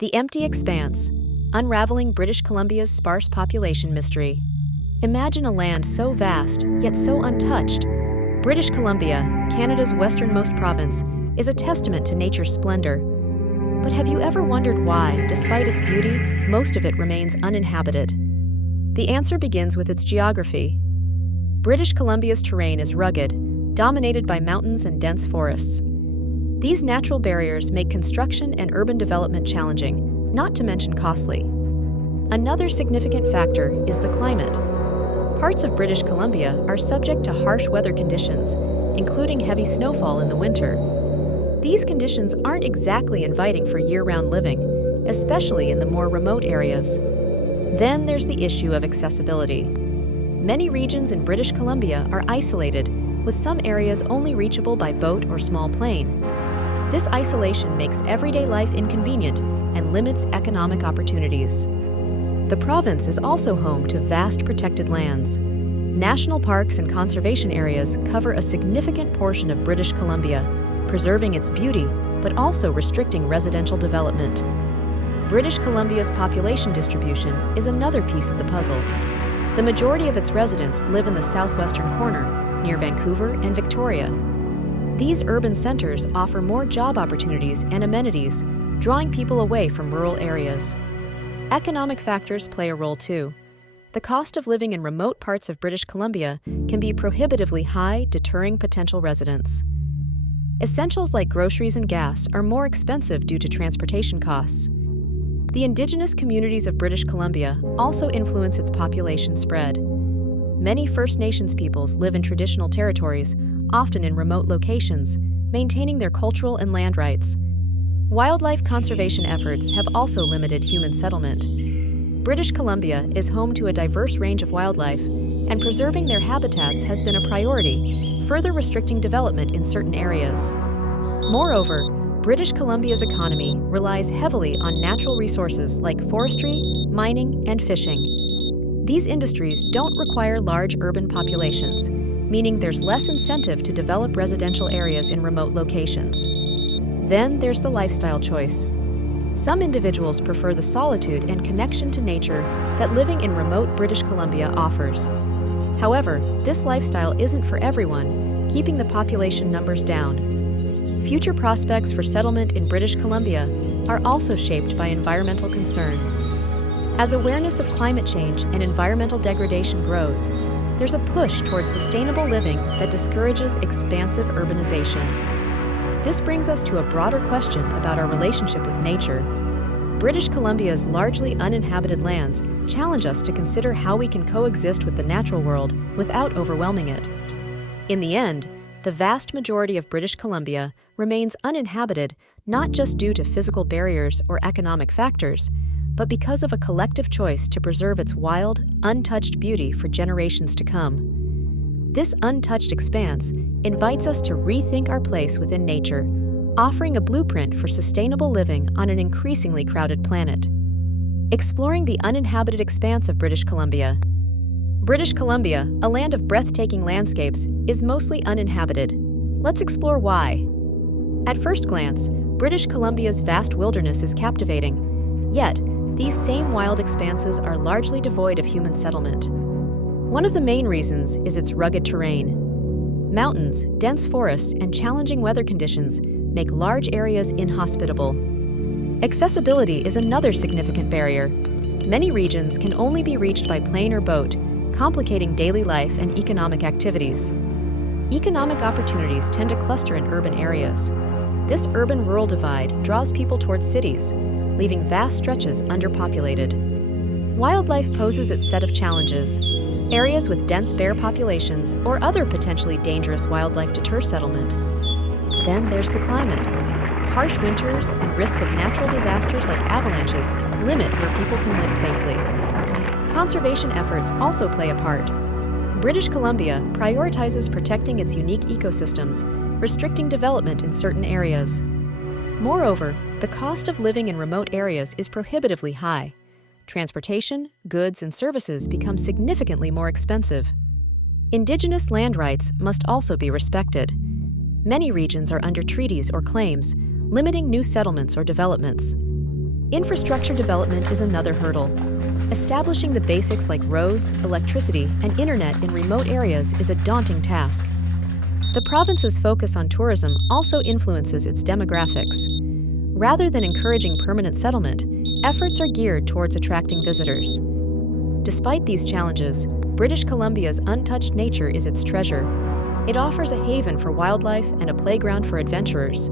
The Empty Expanse, unraveling British Columbia's sparse population mystery. Imagine a land so vast, yet so untouched. British Columbia, Canada's westernmost province, is a testament to nature's splendor. But have you ever wondered why, despite its beauty, most of it remains uninhabited? The answer begins with its geography. British Columbia's terrain is rugged, dominated by mountains and dense forests. These natural barriers make construction and urban development challenging, not to mention costly. Another significant factor is the climate. Parts of British Columbia are subject to harsh weather conditions, including heavy snowfall in the winter. These conditions aren't exactly inviting for year-round living, especially in the more remote areas. Then there's the issue of accessibility. Many regions in British Columbia are isolated, with some areas only reachable by boat or small plane. This isolation makes everyday life inconvenient and limits economic opportunities. The province is also home to vast protected lands. National parks and conservation areas cover a significant portion of British Columbia, preserving its beauty, but also restricting residential development. British Columbia's population distribution is another piece of the puzzle. The majority of its residents live in the southwestern corner, near Vancouver and Victoria. These urban centers offer more job opportunities and amenities, drawing people away from rural areas. Economic factors play a role too. The cost of living in remote parts of British Columbia can be prohibitively high, deterring potential residents. Essentials like groceries and gas are more expensive due to transportation costs. The Indigenous communities of British Columbia also influence its population spread. Many First Nations peoples live in traditional territories, often in remote locations, maintaining their cultural and land rights. Wildlife conservation efforts have also limited human settlement. British Columbia is home to a diverse range of wildlife, and preserving their habitats has been a priority, further restricting development in certain areas. Moreover, British Columbia's economy relies heavily on natural resources like forestry, mining, and fishing. These industries don't require large urban populations, meaning there's less incentive to develop residential areas in remote locations. Then there's the lifestyle choice. Some individuals prefer the solitude and connection to nature that living in remote British Columbia offers. However, this lifestyle isn't for everyone, keeping the population numbers down. Future prospects for settlement in British Columbia are also shaped by environmental concerns. As awareness of climate change and environmental degradation grows, there's a push towards sustainable living that discourages expansive urbanization. This brings us to a broader question about our relationship with nature. British Columbia's largely uninhabited lands challenge us to consider how we can coexist with the natural world without overwhelming it. In the end, the vast majority of British Columbia remains uninhabited not just due to physical barriers or economic factors, but because of a collective choice to preserve its wild, untouched beauty for generations to come. This untouched expanse invites us to rethink our place within nature, offering a blueprint for sustainable living on an increasingly crowded planet. Exploring the uninhabited expanse of British Columbia. British Columbia, a land of breathtaking landscapes, is mostly uninhabited. Let's explore why. At first glance, British Columbia's vast wilderness is captivating. Yet, these same wild expanses are largely devoid of human settlement. One of the main reasons is its rugged terrain. Mountains, dense forests, and challenging weather conditions make large areas inhospitable. Accessibility is another significant barrier. Many regions can only be reached by plane or boat, complicating daily life and economic activities. Economic opportunities tend to cluster in urban areas. This urban-rural divide draws people towards cities, leaving vast stretches underpopulated. Wildlife poses its set of challenges. Areas with dense bear populations or other potentially dangerous wildlife deter settlement. Then there's the climate. Harsh winters and risk of natural disasters like avalanches limit where people can live safely. Conservation efforts also play a part. British Columbia prioritizes protecting its unique ecosystems, restricting development in certain areas. Moreover, the cost of living in remote areas is prohibitively high. Transportation, goods, and services become significantly more expensive. Indigenous land rights must also be respected. Many regions are under treaties or claims, limiting new settlements or developments. Infrastructure development is another hurdle. Establishing the basics like roads, electricity, and internet in remote areas is a daunting task. The province's focus on tourism also influences its demographics. Rather than encouraging permanent settlement, efforts are geared towards attracting visitors. Despite these challenges, British Columbia's untouched nature is its treasure. It offers a haven for wildlife and a playground for adventurers.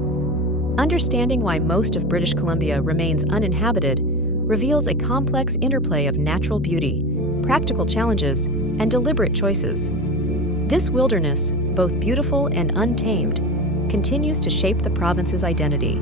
Understanding why most of British Columbia remains uninhabited reveals a complex interplay of natural beauty, practical challenges, and deliberate choices. This wilderness, both beautiful and untamed, continues to shape the province's identity.